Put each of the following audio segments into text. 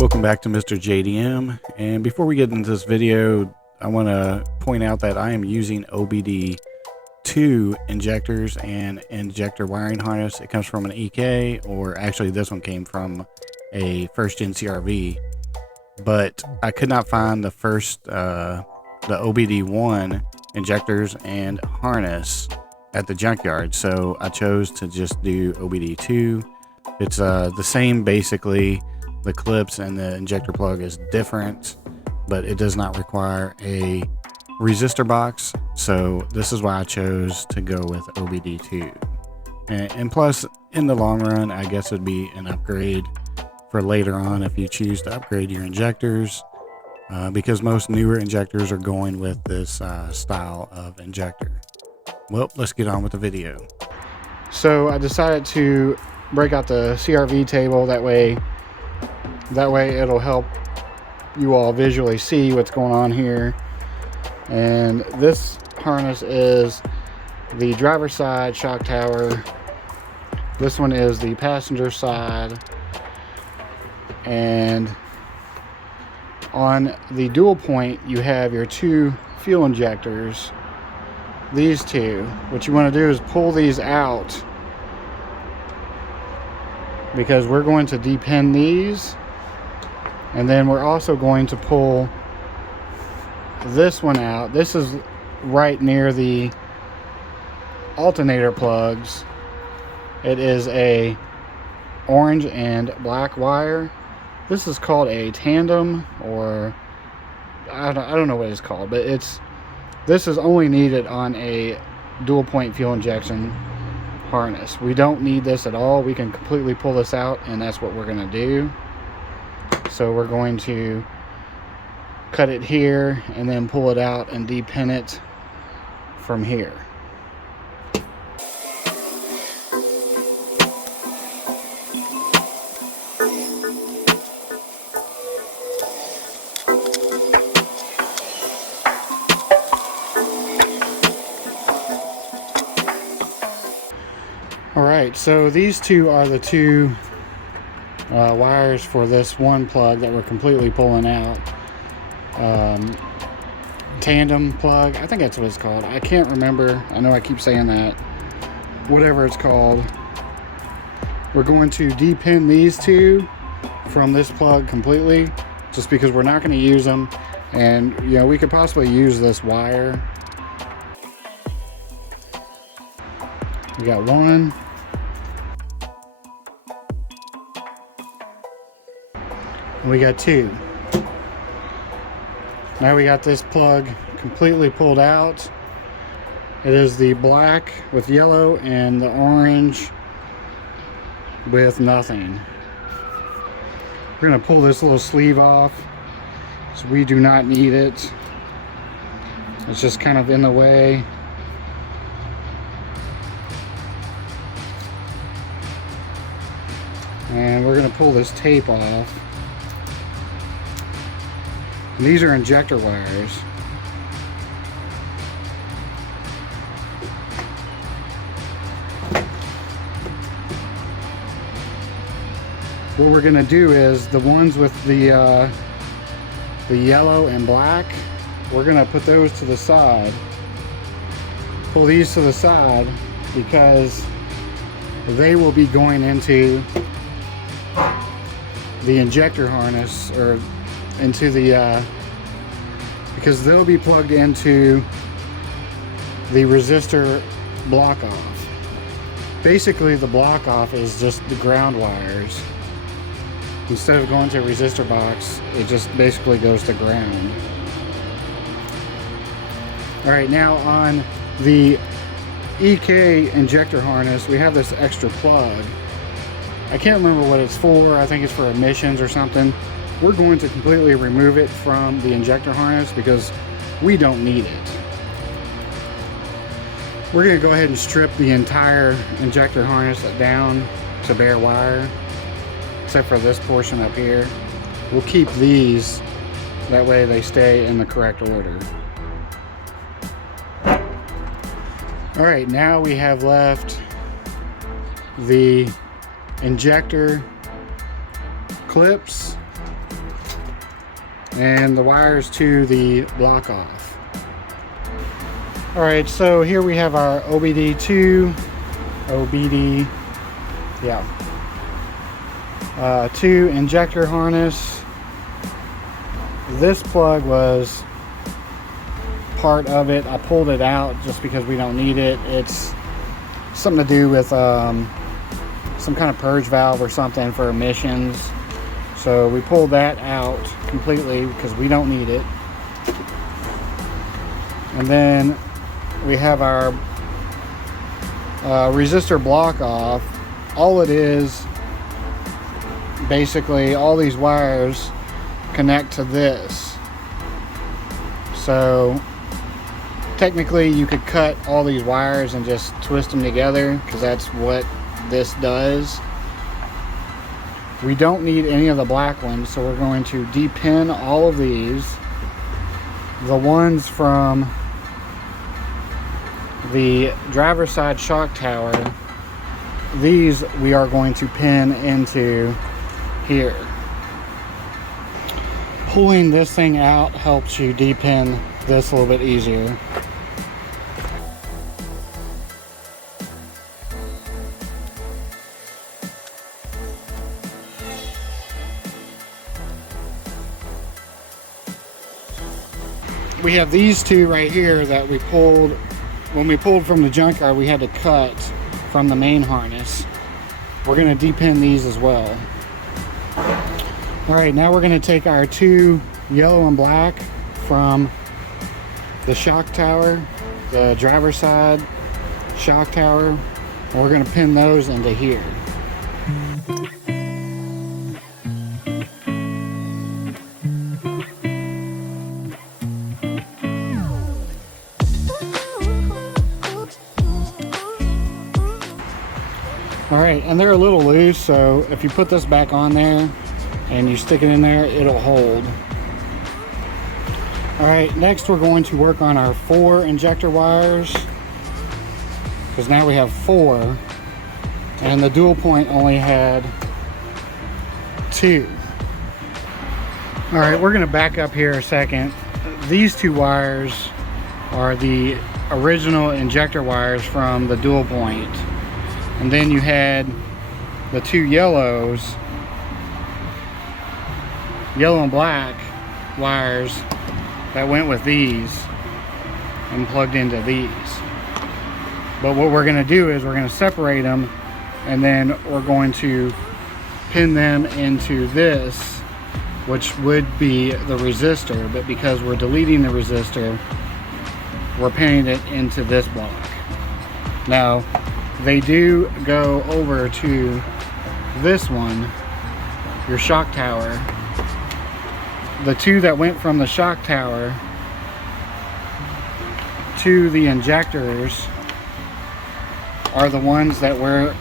Welcome back to MrJayDM, and before we get into this video, I want to point out that I am using OBD2 injectors and injector wiring harness. It comes from an EK, or actually this one came from a first gen CRV, but I could not find the OBD1 injectors and harness at the junkyard, so I chose to just do OBD2. It's the same basically. The clips and the injector plug is different, but it does not require a resistor box, so this is why I chose to go with OBD2. And plus, in the long run, I guess it would be an upgrade for later on if you choose to upgrade your injectors, because most newer injectors are going with this style of injector. Well, let's get on with the video. So I decided to break out the CRV table, that way it'll help you all visually see what's going on here. And this harness is the driver's side shock tower. This one is the passenger side. And on the dual point, you have your two fuel injectors. These two. What you want to do is pull these out, because we're going to depin these. And then we're also going to pull this one out. This is right near the alternator plugs. It is a orange and black wire. This is called a tandem, or I don't know what it's called, but this is only needed on a dual point fuel injection harness. We don't need this at all. We can completely pull this out, and that's what we're going to do. So we're going to cut it here and then pull it out and depin it from here. Alright, so these two are the two wires for this one plug that we're completely pulling out. Tandem plug, I think that's what it's called. I can't remember. I know I keep saying that. Whatever it's called. We're going to depin these two from this plug completely, just because we're not going to use them. And you know, we could possibly use this wire. We got one. We got two. Now we got this plug completely pulled out. It is the black with yellow and the orange with nothing. We're going to pull this little sleeve off, so we do not need it. It's just kind of in the way. And we're going to pull this tape off. And these are injector wires. What we're going to do is the ones with the yellow and black, we're going to put those to the side. Pull these to the side because they will be going into the injector harness, or into the because they'll be plugged into the resistor block off. Basically, the block off is just the ground wires. Instead of going to a resistor box, it just basically goes to ground. Alright, now on the EK injector harness, we have this extra plug. I can't remember what it's for. I think it's for emissions or something. We're going to completely remove it from the injector harness because we don't need it. We're going to go ahead and strip the entire injector harness down to bare wire, except for this portion up here. We'll keep these, that way they stay in the correct order. Alright, now we have left the injector clips and the wires to the block off. Alright, so here we have our OBD2, two injector harness. This plug was part of it. I pulled it out just because we don't need it. It's something to do with some kind of purge valve or something for emissions. So we pulled that out completely because we don't need it. And then we have our resistor block off. All it is, basically all these wires connect to this. So technically you could cut all these wires and just twist them together, because that's what this does. We don't need any of the black ones, so we're going to depin all of these. The ones from the driver's side shock tower, these we are going to pin into here. Pulling this thing out helps you depin this a little bit easier. We have these two right here that we pulled. When we pulled from the junkyard, we had to cut from the main harness. We're going to depin these as well. Alright, now we're going to take our two yellow and black from the shock tower, the driver's side shock tower, and we're going to pin those into here. Alright, and they're a little loose, so if you put this back on there and you stick it in there, it'll hold. Alright, next we're going to work on our 4 injector wires, because now we have 4, and the dual point only had 2. Alright, we're going to back up here a second. These 2 wires are the original injector wires from the dual point. And then you had the 2 yellows, yellow and black wires that went with these and plugged into these. But what we're going to do is we're going to separate them, and then we're going to pin them into this, which would be the resistor, but because we're deleting the resistor, we're pinning it into this block. Now, they do go over to this one, your shock tower. The 2 that went from the shock tower to the injectors are the ones that we're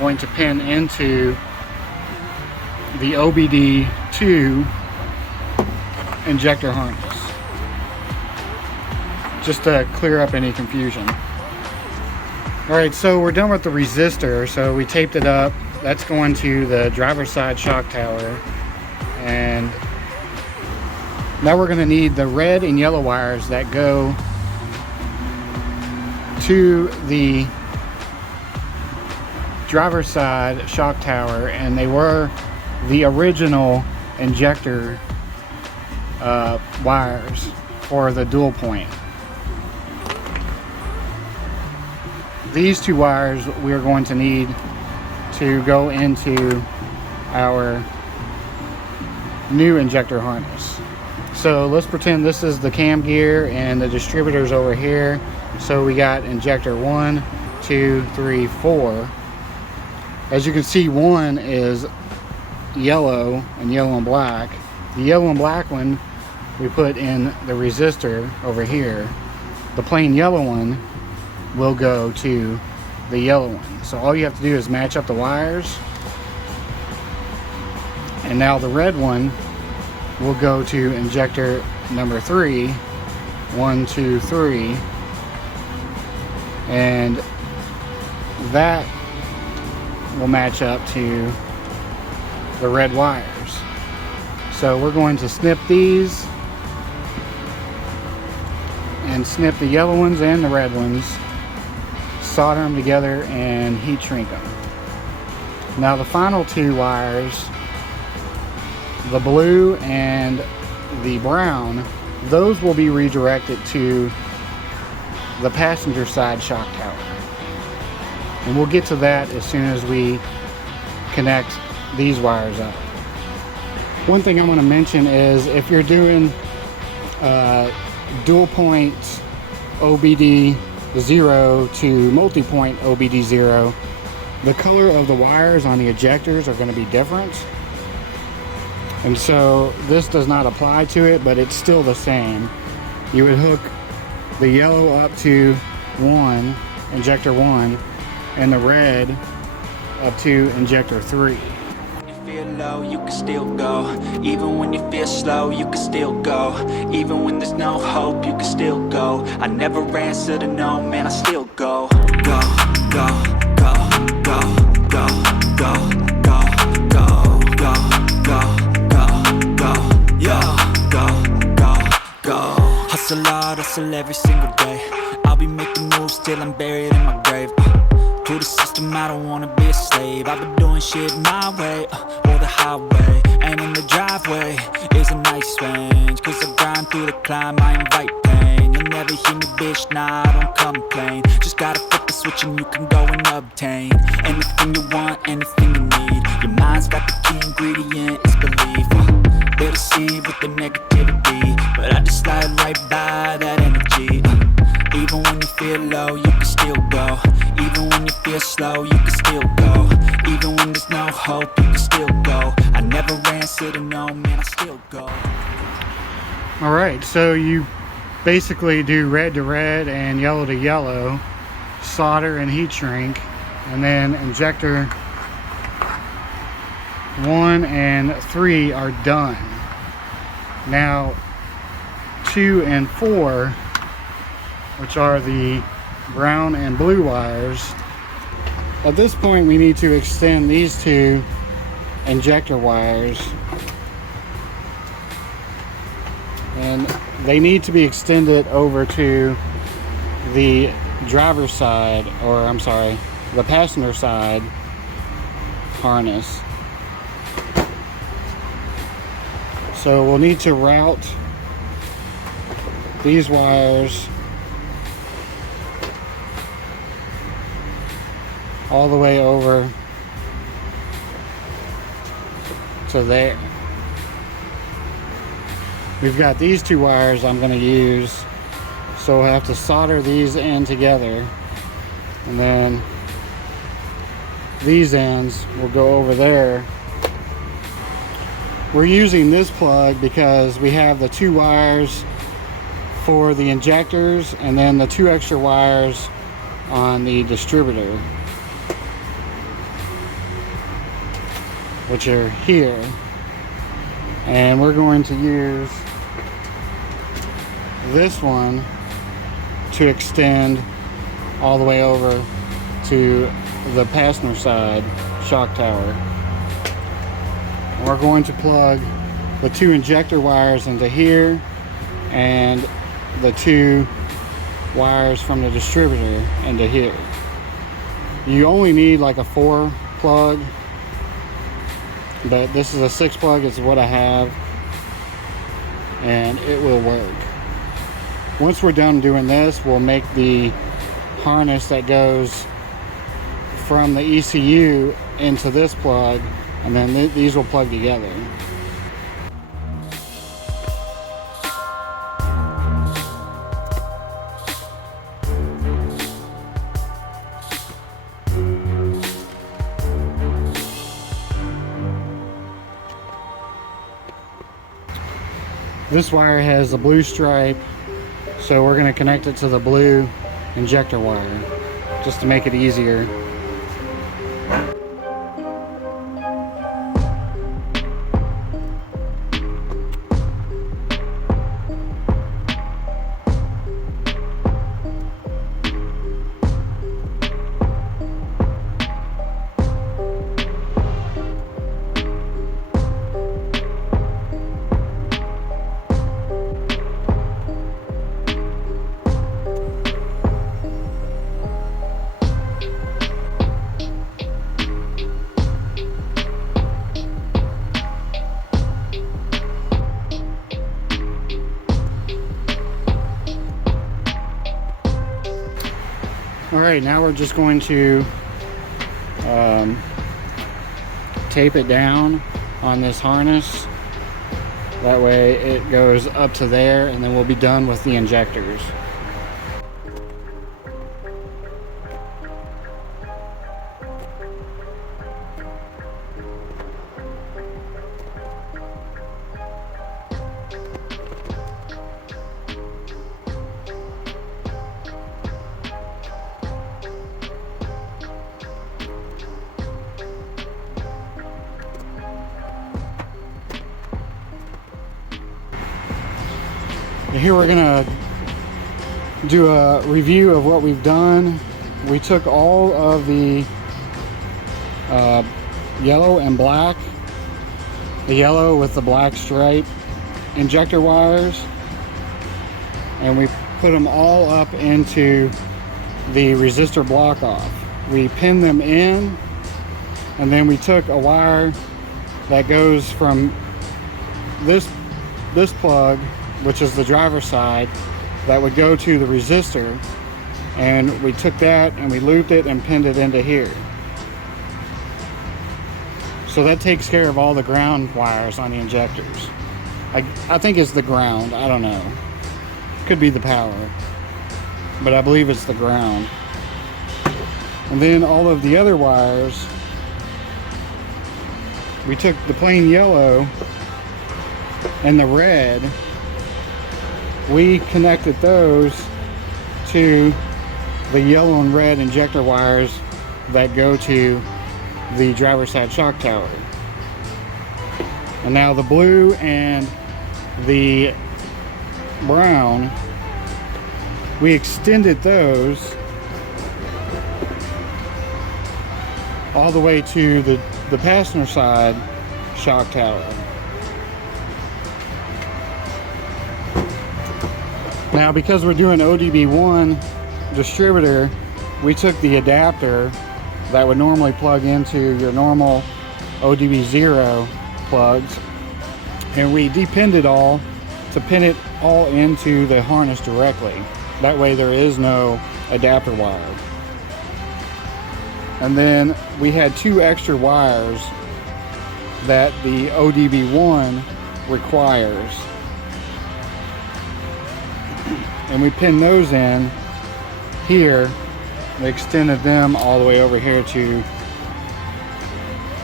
going to pin into the OBD2 injector harness, just to clear up any confusion. Alright, so we're done with the resistor, so we taped it up. That's going to the driver's side shock tower. And now we're going to need the red and yellow wires that go to the driver's side shock tower, and they were the original injector wires for the dual point. These 2 wires we are going to need to go into our new injector harness. So let's pretend this is the cam gear and the distributor's over here. So we got injector 1, 2, 3, 4. As you can see, 1 is yellow and black. The yellow and black one we put in the resistor over here. The plain yellow one will go to the yellow one. So all you have to do is match up the wires, and now the red one will go to injector number 3, 1, 2, 3, and that will match up to the red wires. So we're going to snip these and snip the yellow ones and the red ones, solder them together and heat shrink them. Now the final two wires, the blue and the brown, those will be redirected to the passenger side shock tower. And we'll get to that as soon as we connect these wires up. One thing I want to mention is if you're doing dual point OBD 0 to multi-point OBD 0, the color of the wires on the ejectors are going to be different. And so this does not apply to it, but it's still the same. You would hook the yellow up to 1, injector 1, and the red up to injector 3. Feel low, you can still go. Even when you feel slow, you can still go. Even when there's no hope, you can still go. I never answer to no, man, I still go. Go, go, go, go, go, go, go, go, go, go, go, go, yeah, go. Hustle hard, hustle every single day. I'll be making moves till I'm buried in my grave. To the system, I don't wanna be a slave. I've been doing shit my way, or the highway. And in the driveway is a nice range, cause I grind through the climb, I invite pain. You'll never hear me, bitch, nah, I don't complain. Just gotta flip the switch and you can go and obtain anything you want, anything you need. Your mind's got the key ingredient, it's belief. They deceive with the negativity, but I just slide right by that energy. Even when you feel low, you can still go. Even when you feel slow, you can still go. Even when there's no hope, you can still go. I never answer to no, man, I still go. Alright, so you basically do red to red and yellow to yellow, solder and heat shrink, and then injector 1 and 3 are done. Now 2 and 4, which are the brown and blue wires, at this point we need to extend these two injector wires, and they need to be extended over to the driver's side, or I'm sorry, the passenger side harness. So we'll need to route these wires all the way over to there. We've got these two wires I'm going to use, so we'll have to solder these in together, and then these ends will go over there. We're using this plug because we have the 2 wires for the injectors and then the 2 extra wires on the distributor, which are here. And we're going to use this one to extend all the way over to the passenger side shock tower. And we're going to plug the 2 injector wires into here and the 2 wires from the distributor into here. You only need like a 4 plug, but this is a 6 plug, is what I have, and it will work. Once we're done doing this, we'll make the harness that goes from the ECU into this plug, and then these will plug together. This wire has a blue stripe, so we're going to connect it to the blue injector wire just to make it easier. Alright, now we're just going to tape it down on this harness. That way it goes up to there, and then we'll be done with the injectors. Here we're gonna do a review of what we've done. We took all of the yellow and black, the yellow with the black stripe injector wires, and we put them all up into the resistor block off. We pinned them in, and then we took a wire that goes from this plug, which is the driver's side, that would go to the resistor, and we took that and we looped it and pinned it into here. So that takes care of all the ground wires on the injectors. I think it's the ground, I don't know. Could be the power, but I believe it's the ground. And then all of the other wires, we took the plain yellow and the red, we connected those to the yellow and red injector wires that go to the driver's side shock tower. And now the blue and the brown, we extended those all the way to the passenger side shock tower. Now, because we're doing ODB1 distributor, we took the adapter that would normally plug into your normal ODB0 plugs, and we depinned it all to pin it all into the harness directly. That way there is no adapter wire. And then we had 2 extra wires that the ODB1 requires, and we pinned those in here. We extended them all the way over here to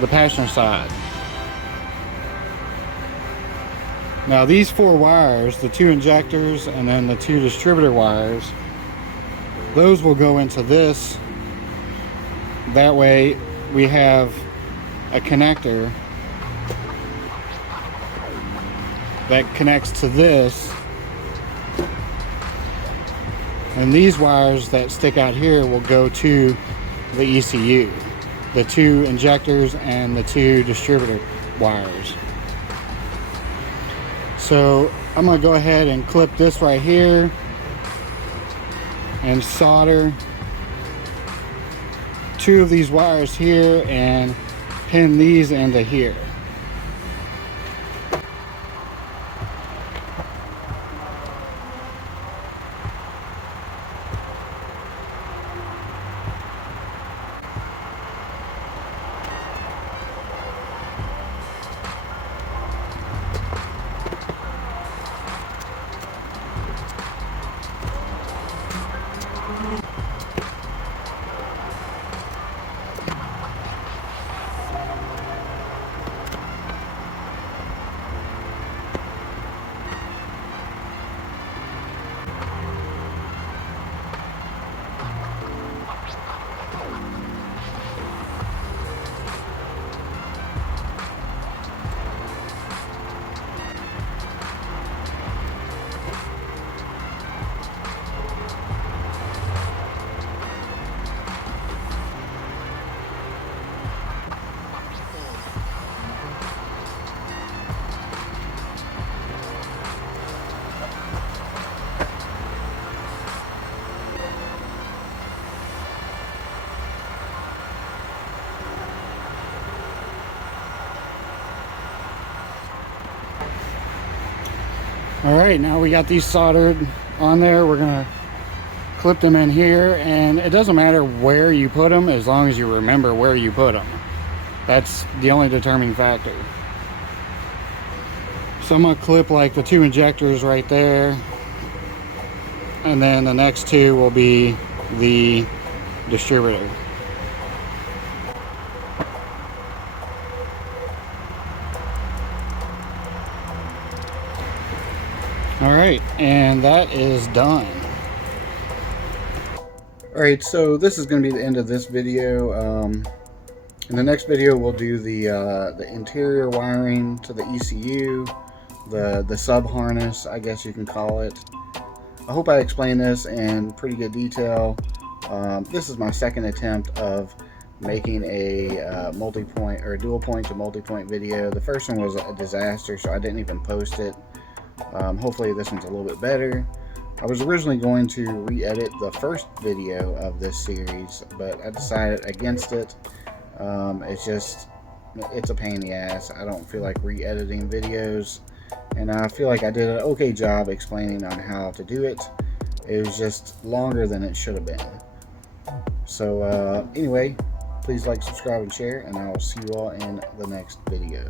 the passenger side. Now these 4 wires, the 2 injectors and then the 2 distributor wires, those will go into this. That way we have a connector that connects to this, and these wires that stick out here will go to the ECU, the 2 injectors and the 2 distributor wires. So I'm going to go ahead and clip this right here and solder 2 of these wires here and pin these into here. Alright, now we got these soldered on there. We're gonna clip them in here, and it doesn't matter where you put them as long as you remember where you put them. That's the only determining factor. So I'm going to clip like the 2 injectors right there, and then the next 2 will be the distributor. Alright, and that is done. Alright, so this is going to be the end of this video. In the next video we'll do the interior wiring to the ECU, the sub harness, I guess you can call it. I hope I explained this in pretty good detail. This is my second attempt of making a multi-point or dual point to multi-point video. The first one was a disaster, so I didn't even post it. Hopefully this one's a little bit better. I was originally going to re-edit the first video of this series, but I decided against it. It's a pain in the ass. I don't feel like re-editing videos, and I feel like I did an okay job explaining on how to do it. It was just longer than it should have been. So anyway, please like, subscribe, and share, and I will see you all in the next video.